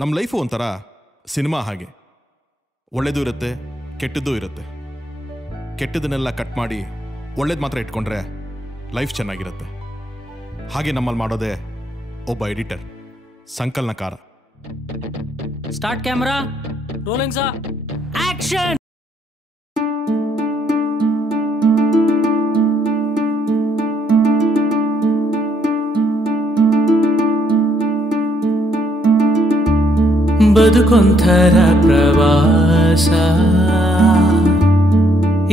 ನಮ್ಮ ಲೈಫು ಒಂಥರ ಸಿನಿಮಾ ಹಾಗೆ, ಒಳ್ಳೇದು ಇರುತ್ತೆ, ಕೆಟ್ಟದ್ದು ಇರುತ್ತೆ. ಕೆಟ್ಟದನ್ನೆಲ್ಲ ಕಟ್ ಮಾಡಿ ಒಳ್ಳೇದು ಮಾತ್ರ ಇಟ್ಕೊಂಡ್ರೆ ಲೈಫ್ ಚೆನ್ನಾಗಿರುತ್ತೆ. ಹಾಗೆ ನಮ್ಮಲ್ಲಿ ಮಾಡೋದೇ ಒಬ್ಬ ಎಡಿಟರ್, ಸಂಕಲನಕಾರ. ಸ್ಟಾರ್ಟ್ ಕ್ಯಾಮ್ರಾ, ರೋಲಿಂಗ್ ಸಾ, ಆಕ್ಷನ್. ಬದುಕೊಂಥರ ಪ್ರವಾಸ,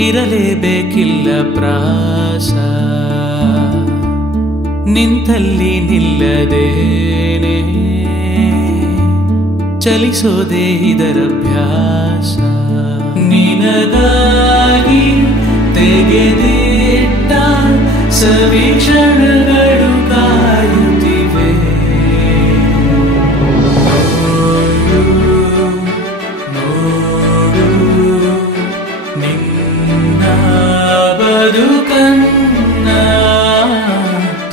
ಇರಲೇಬೇಕಿಲ್ಲ ಪ್ರಾಸ, ನಿಂತಲ್ಲಿ ನಿಲ್ಲದೇನೆ ಚಲಿಸೋದೇ ಇದರಭ್ಯಾಸ. ನಿನಗಾಗಿ ತೆಗೆದಿಟ್ಟ ಸವೀಕ್ಷಣಗಳು ಕಾಯುತ್ತಿವೆ. ನೋಡು ನಿನ್ನ ಬದುಕನ್ನ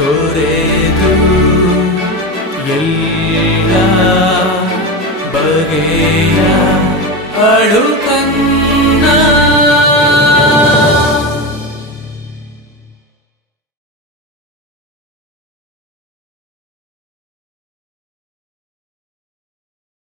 ತೊರೆದು ಎಲ್ಲ ಬಗೆಯ ಅಳುಕನ್ನ